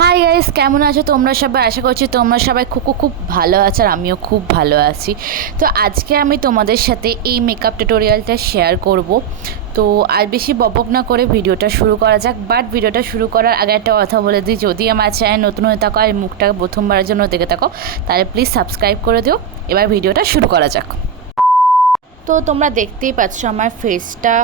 Hi guys, কেমন আছো তোমরা সবাই? আশা করছি তোমরা সবাই খুব খুব ভালো আছো, আর আমিও খুব ভালো আছি। তো আজকে আমি তোমাদের সাথে এই মেকআপ টিউটোরিয়ালটা শেয়ার করব। তো আর বেশি বকবক না করে ভিডিওটা শুরু করা যাক। বাট ভিডিওটা শুরু করার আগে একটা কথা বলে দিই, যদি আমার চ্যানেল নতুন হয়ে থাকো আর মুখটা প্রথমবারের জন্য দেখে থাকো, তাহলে প্লিজ সাবস্ক্রাইব করে দিও। এবার ভিডিওটা শুরু করা যাক। তো তোমরা দেখতেই পাচ্ছ আমার ফেসটা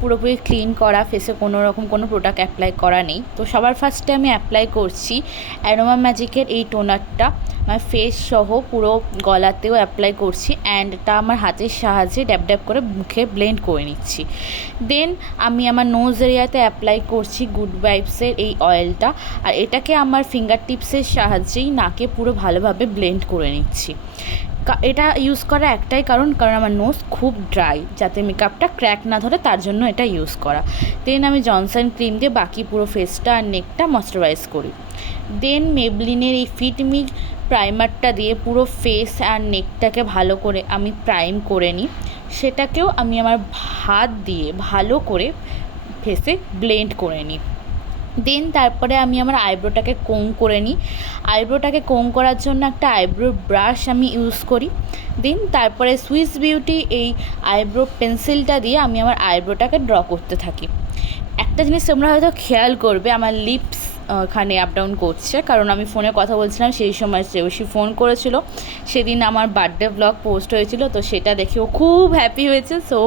পুরোপুরি ক্লিন করা, ফেসে কোনো রকম কোনো প্রোডাক্ট অ্যাপ্লাই করা নেই। তো সবার ফার্স্টে আমি অ্যাপ্লাই করছি অ্যারোমা ম্যাজিকের এই টোনারটা আমার ফেস সহ পুরো গলাতেও অ্যাপ্লাই করছি, অ্যান্ড এটা আমার হাতের সাহায্যে ড্যাব ড্যাব করে মুখে ব্লেন্ড করে নিচ্ছি। দেন আমি আমার নোজ এরিয়াতে অ্যাপ্লাই করছি গুড ভাইবসের এই অয়েলটা, আর এটাকে আমার ফিঙ্গার টিপসের সাহায্যেই নাকে পুরো ভালোভাবে ব্লেন্ড করে নিচ্ছি। এটা ইউজ করা একটাই কারণ আমার নোজ খুব ড্রাই, যাতে মেকআপটা ক্র্যাক না ধরে, তার জন্য এটা ইউজ করা। দেন আমি জনসন ক্রিম দিয়ে বাকি পুরো ফেসটা আর নেকটা ময়শ্চারাইজ করি। দেন মেবলিনের এই ফিট মি প্রাইমারটা দিয়ে পুরো ফেস আর নেকটাকে ভালো করে আমি প্রাইম করে নিই। সেটাকেও আমি আমার হাত দিয়ে ভালো করে ফেসে ব্লেন্ড করে নিই। দেন তারপরে আমি আমার আইব্রোটাকে কোং করে নিই। আইব্রোটাকে কোং করার জন্য একটা আইব্রো ব্রাশ আমি ইউজ করি। দেন তারপরে সুইস বিউটি এই আইব্রো পেন্সিলটা দিয়ে আমি আমার আইব্রোটাকে ড্র করতে থাকি। একটা জিনিস তোমরা হয়তো খেয়াল করবে, আমার লিপস এখানে আপ ডাউন করছে, কারণ আমি ফোনে কথা বলছিলাম, সেই সময় শ্রেয়সী ফোন করেছিল। সেদিন আমার বার্থডে ব্লগ পোস্ট হয়েছিল, তো সেটা দেখেও খুব হ্যাপি হয়েছে। সো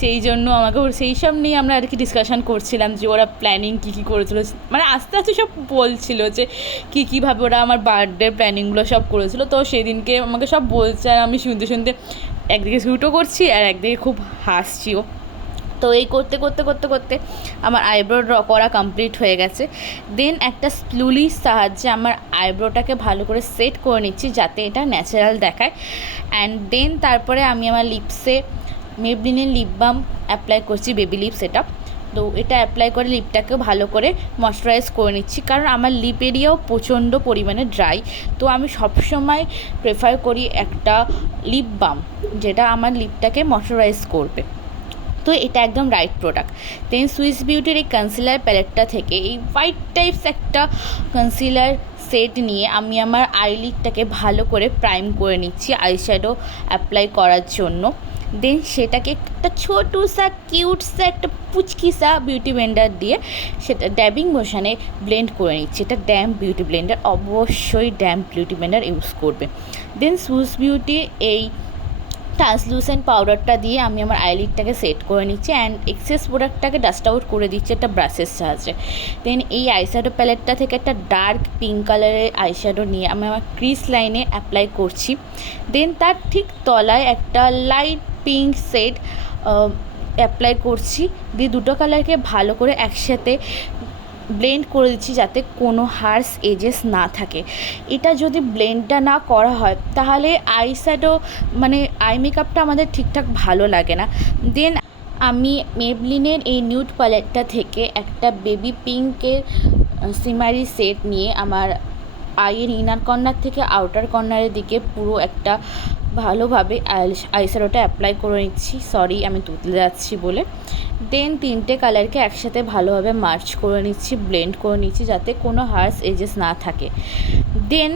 সেই জন্য আমাকে সেই সব নিয়ে আমরা আর কি ডিসকাশান করছিলাম যে ওরা প্ল্যানিং কী করেছিল, মানে আস্তে আস্তে সব বলছিল যে কীভাবে ওরা আমার বার্থডে প্ল্যানিংগুলো সব করেছিল। তো সেদিনকে আমাকে সব বলছে, আর আমি শুনতে শুনতে একদিকে শ্যুটও করছি আর একদিকে খুব হাসছিও। তো এই করতে করতে করতে করতে আমার আইব্রো ড্র করা কমপ্লিট হয়ে গেছে। দেন একটা স্প্লুলির সাহায্যে আমার আইব্রোটাকে ভালো করে সেট করে নিচ্ছি, যাতে এটা ন্যাচারাল দেখায়। অ্যান্ড দেন তারপরে আমি আমার লিপসে মেবলিনের লিপ বাম অ্যাপ্লাই করছি, বেবি লিপস এটা। তো এটা অ্যাপ্লাই করে লিপটাকে ভালো করে ময়শ্চারাইজ করে নিচ্ছি, কারণ আমার লিপ এরিয়াও প্রচণ্ড পরিমাণে ড্রাই। তো আমি সবসময় প্রেফার করি একটা লিপ বাম, যেটা আমার লিপটাকে ময়শ্চারাইজ করবে। তো এটা একদম রাইট প্রোডাক্ট। দেন সুইস বিউটির এই কনসিলার প্যালেটটা থেকে এই হোয়াইট টাইপস একটা কনসিলার সেট নিয়ে আমি আমার আইলিডটাকে ভালো করে প্রাইম করে নিচ্ছি আইশ্যাডো অ্যাপ্লাই করার জন্য। দেন সেটাকে একটা ছোটুসা কিউটসা একটা পুচকিসা বিউটি ব্লেন্ডার দিয়ে সেটা ড্যাবিং মোশনে ব্লেন্ড করে নিচ্ছি। এটা ড্যাম্প বিউটি ব্লেন্ডার, অবশ্যই ড্যাম্প বিউটি ব্লেন্ডার ইউজ করবে। দেন সুইস বিউটির এই ট্রান্সলুসেন্ট পাউডারটা দিয়ে আমি আমার আইলিডটাকে সেট করে নিচ্ছি, অ্যান্ড এক্সেস প্রোডাক্টটাকে ডাস্ট আউট করে দিচ্ছি একটা ব্রাশের সাহায্যে। দেন এই আইশ্যাডো প্যালেটটা থেকে একটা ডার্ক পিঙ্ক কালারের আইশ্যাডো নিয়ে আমি আমার ক্রিস লাইনে অ্যাপ্লাই করছি। দেন তার ঠিক তলায় একটা লাইট পিঙ্ক শেড অ্যাপ্লাই করছি, দিয়ে দুটো কালারকে ভালো করে একসাথে ব্লেন্ড করে দিচ্ছি, যাতে কোনো হার্শ এজেস না থাকে। এটা যদি ব্লেন্ডটা না করা হয় তাহলে আইশ্যাডো মানে আই মেকআপটা আমাদের ঠিকঠাক ভালো লাগে না। দেন আমি মেবলিনের এই নিউড প্যালেটটা থেকে একটা বেবি পিঙ্কের সিমারি সেট নিয়ে আমার আইয়ের ইনার কর্নার থেকে আউটার কর্নারের দিকে পুরো একটা ভালোভাবে আইশ্যাডোটা অ্যাপ্লাই করে নিচ্ছি। সরি, আমি তুতলে যাচ্ছি বলে। দেন তিনটে কালারকে একসাথে ভালোভাবে মার্চ করে নিচ্ছি, ব্লেন্ড করে নিচ্ছি, যাতে কোনো হার্শ এজেস না থাকে। দেন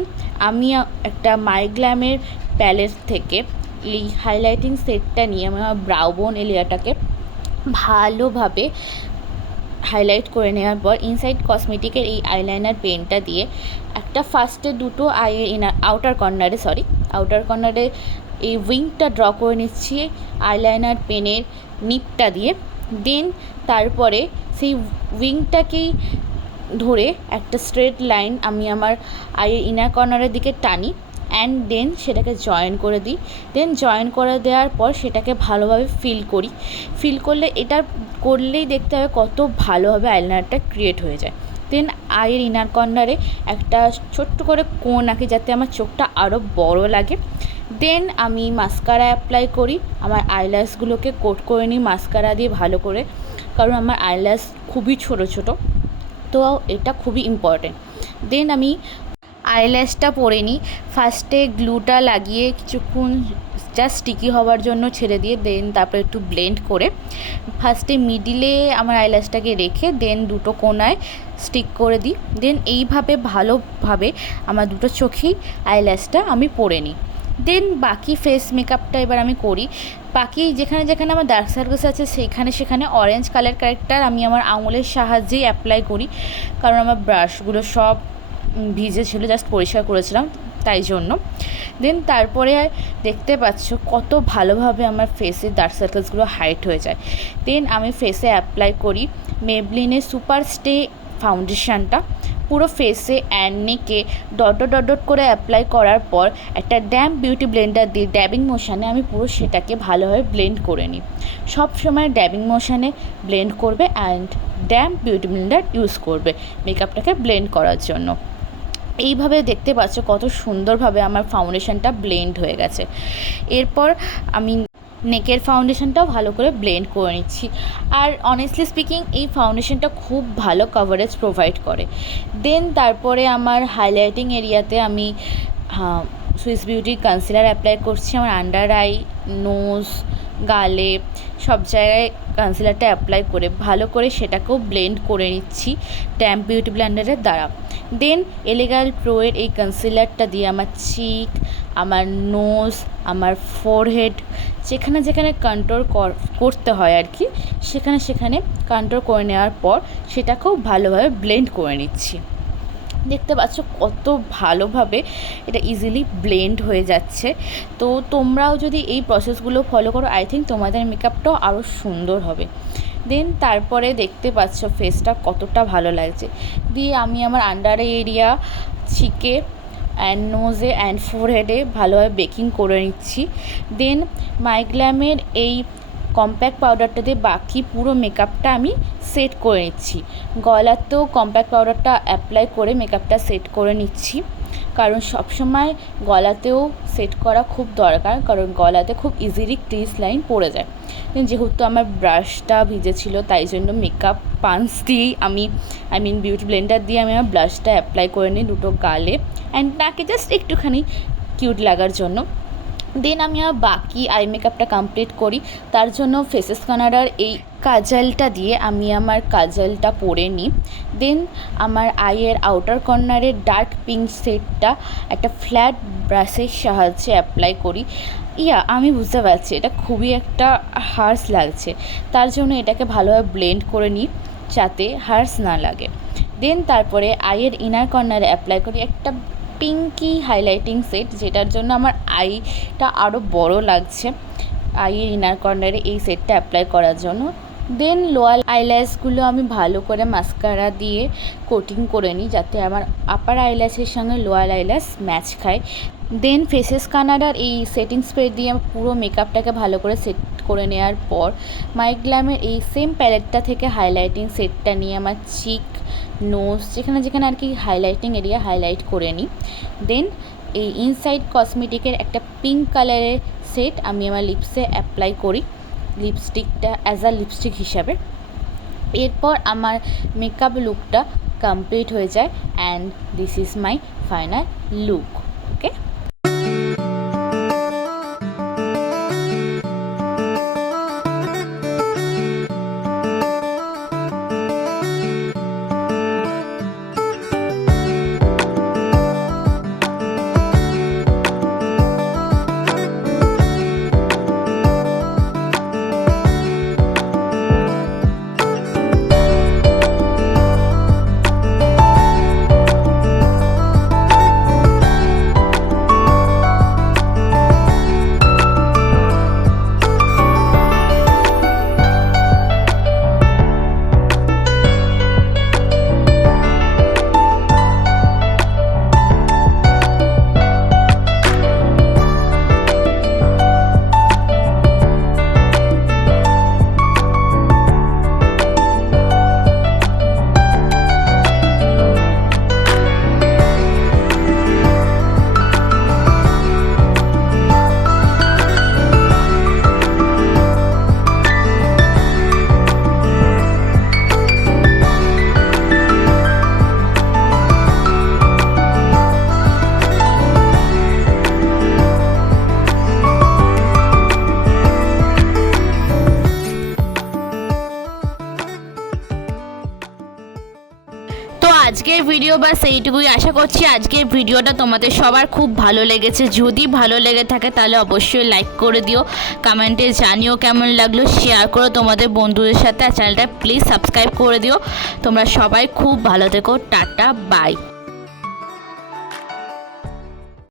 আমি একটা মাইগ্ল্যামের প্যালেট থেকে এই হাইলাইটিং সেটটা নিয়ে আমি আমার ব্রাউ বোন এরিয়াটাকে ভালোভাবে হাইলাইট করে নেওয়ার পর ইনসাইড কসমেটিকের এই আইলাইনার পেনটা দিয়ে একটা ফার্স্টে দুটো আইয়ের আউটার কর্নারে এই উইংটা ড্র করে নিচ্ছি আইলাইনার পেনের নিপটা দিয়ে। দেন তারপরে সেই উইংটাকেই ধরে একটা স্ট্রেট লাইন আমি আমার আইয়ের ইনার কর্নারের দিকে টানি, অ্যান্ড দেন সেটাকে জয়েন করে দিই। দেন জয়েন করে দেওয়ার পর সেটাকে ভালোভাবে ফিল করলে এটা করলেই দেখতে হবে কত ভালোভাবে আইলাইনারটা ক্রিয়েট হয়ে যায়। দেন আইয়ের ইনার কর্নারে একটা ছোট্ট করে কোণ আঁকি, যাতে আমার চোখটা আরও বড় লাগে। দেন আমি মাস্কারা অ্যাপ্লাই করি, আমার আইল্যাশগুলোকে কোট করে নিই মাস্কারা দিয়ে ভালো করে, কারণ আমার আইল্যাশ খুবই ছোটো ছোটো, তো এটা খুবই ইম্পর্টেন্ট। দেন আমি আইল্যাশটা পরে নিই। ফার্স্টে গ্লুটা লাগিয়ে কিছুক্ষণ জাস্ট স্টিকি হওয়ার জন্য ছেড়ে দিয়ে দেন তারপরে একটু ব্লেন্ড করে ফার্স্টে মিডিলে আমার আইল্যাশটাকে রেখে দেন দুটো কোণায় স্টিক করে দিই। দেন এইভাবে ভালোভাবে আমার দুটো চোখেই আইল্যাশটা আমি পরে নিই। দেন বাকি ফেস মেকআপটা এবার আমি করি। বাকি যেখানে যেখানে আমার ডার্ক সার্কেলস আছে সেখানে অরেঞ্জ কালার ক্যারেক্টার আমি আমার আঙুলের সাহায্যেই অ্যাপ্লাই করি, কারণ আমার ব্রাশগুলো সব ভিজে ছিল, জাস্ট পরিষ্কার করেছিলাম তাই জন্য। দেন তারপরে দেখতে পাচ্ছ কত ভালোভাবে আমার ফেসের ডার্ক সার্কেলসগুলো হাইড হয়ে যায়। দেন আমি ফেসে অ্যাপ্লাই করি মেবলিনের সুপার স্টে ফাউন্ডেশনটা পুরো ফেসে অ্যান্ড নেকে ডট ডট ডট করে অ্যাপ্লাই করার পর একটা ড্যাম্প বিউটি ব্লেন্ডার দিয়ে ড্যাবিং মোশানে আমি পুরো সেটাকে ভালোভাবে ব্লেন্ড করে নিই। সব সময় ড্যাবিং মোশানে ব্লেন্ড করবে and damp beauty Blender use করবে মেকআপটাকে ব্লেন্ড করার জন্য। এইভাবে দেখতে পাচ্ছ কত সুন্দরভাবে আমার ফাউন্ডেশনটা ব্লেন্ড হয়ে গেছে। এরপর আমি নেকের ফাউন্ডেশনটাও ভালো করে ব্লেন্ড করে নিচ্ছি। আর অনেস্টলি স্পিকিং এই ফাউন্ডেশনটা খুব ভালো কভারেজ প্রোভাইড করে। দেন তারপরে আমার হাইলাইটিং এরিয়াতে আমি সুইস বিউটি কনসিলার অ্যাপ্লাই করছি আমার আন্ডার আই, নোজ, গালে সব জায়গায় কনসিলারটা অ্যাপ্লাই করে ভালো করে সেটাকেও ব্লেন্ড করে নিচ্ছি ড্যাম্প বিউটি ব্লেন্ডারের দ্বারা। দেন এলিগাল প্রোয়ের এই কনসিলারটা দিয়ে আমার চিক, আমার নোজ, আমার ফোরহেড যেখানে যেখানে কন্ট্রোল করতে হয় আর কি সেখানে কন্ট্রোল করে নেওয়ার পর সেটাকেও ভালোভাবে ব্লেন্ড করে নিচ্ছি। দেখতে পাচ্ছ কত ভালোভাবে এটা ইজিলি ব্লেন্ড হয়ে যাচ্ছে। তো তোমরাও যদি এই প্রসেসগুলো ফলো করো আই থিঙ্ক তোমাদের মেকআপটাও আরও সুন্দর হবে। দেন তারপরে দেখতে পাচ্ছ ফেসটা কতটা ভালো লাগছে। দিয়ে আমি আমার আন্ডার এরিয়া, চিকে অ্যান্ড নোজে অ্যান্ড ফোরহেডে ভালোভাবে বেকিং করে নিচ্ছি। দেন মাইগ্ল্যামের এই কম্প্যাক্ট পাউডারটা দিয়ে বাকি পুরো মেকআপটা আমি সেট করে নিচ্ছি। গলাতেও কম্প্যাক্ট পাউডারটা অ্যাপ্লাই করে মেকআপটা সেট করে নিচ্ছি, কারণ সবসময় গলাতেও সেট করা খুব দরকার, কারণ গলাতে খুব ইজিলি ক্রিজ লাইন পড়ে যায়। যেহেতু আমার ব্রাশটা ভিজেছিল তাই জন্য মেকআপ পাঞ্চ দিয়েই আমি বিউটি ব্লেন্ডার দিয়ে আমি আমার ব্লাশটা অ্যাপ্লাই করে নিই দুটো গালে অ্যান্ড নাকে জাস্ট একটুখানি কিউট লাগার জন্য। দেন আমি আমার বাকি আই মেকআপটা কমপ্লিট করি। তার জন্য ফেসেস কানাডার এই কাজলটা দিয়ে আমি আমার কাজলটা পরে নিই। দেন আমার আইয়ের আউটার কর্নারের ডার্ক পিঙ্ক শেডটা একটা ফ্ল্যাট ব্রাশের সাহায্যে অ্যাপ্লাই করি। আমি বুঝতে পারছি এটা খুবই একটা হার্শ লাগছে, তার জন্য এটাকে ভালোভাবে ব্লেন্ড করে নিই যাতে হার্শ না লাগে। দেন তারপরে আইয়ের ইনার কর্নারে অ্যাপ্লাই করি একটা পিঙ্কি হাইলাইটিং সেট, যেটার জন্য আমার আইটা আরও বড় লাগছে আইয়ের ইনার কর্নারে এই সেটটা অ্যাপ্লাই করার জন্য। দেন লোয়ার আইল্যাশগুলো আমি ভালো করে মাস্কারা দিয়ে কোটিং করে নিই যাতে আমার আপার আইল্যাশের সঙ্গে লোয়ার আইল্যাশ ম্যাচ খায়। দেন ফেসেস কানাডার এই সেটিং স্প্রে দিয়ে পুরো মেকআপটাকে ভালো করে সেট করে নেওয়ার পর মাইগ্ল্যামের এই সেম প্যালেটটা থেকে হাইলাইটিং সেটটা নিয়ে আমার চিক, নোজ যেখানে যেখানে আর কি হাইলাইটিং এরিয়া হাইলাইট করে নিই। দেন এই ইনসাইড কসমেটিকের একটা পিঙ্ক কালারের সেট আমি আমার লিপসে অ্যাপ্লাই করি লিপস্টিকটা অ্যাজ আ লিপস্টিক হিসাবে। এরপর আমার মেকআপ লুকটা কমপ্লিট হয়ে যায় and this is my final look. Okay. আজকের ভিডিও বাস এইটুকুই। আশা করছি আজকের ভিডিওটা তোমাদের সবার খুব ভালো লেগেছে। যদি ভালো লেগে থাকে তাহলে অবশ্যই লাইক করে দিও, কমেন্টে জানিও কেমন লাগলো, শেয়ার করো তোমাদের বন্ধুদের সাথে, আর চ্যানেলটা প্লিজ সাবস্ক্রাইব করে দিও। তোমরা সবাই খুব ভালো থেকো। Tata, by.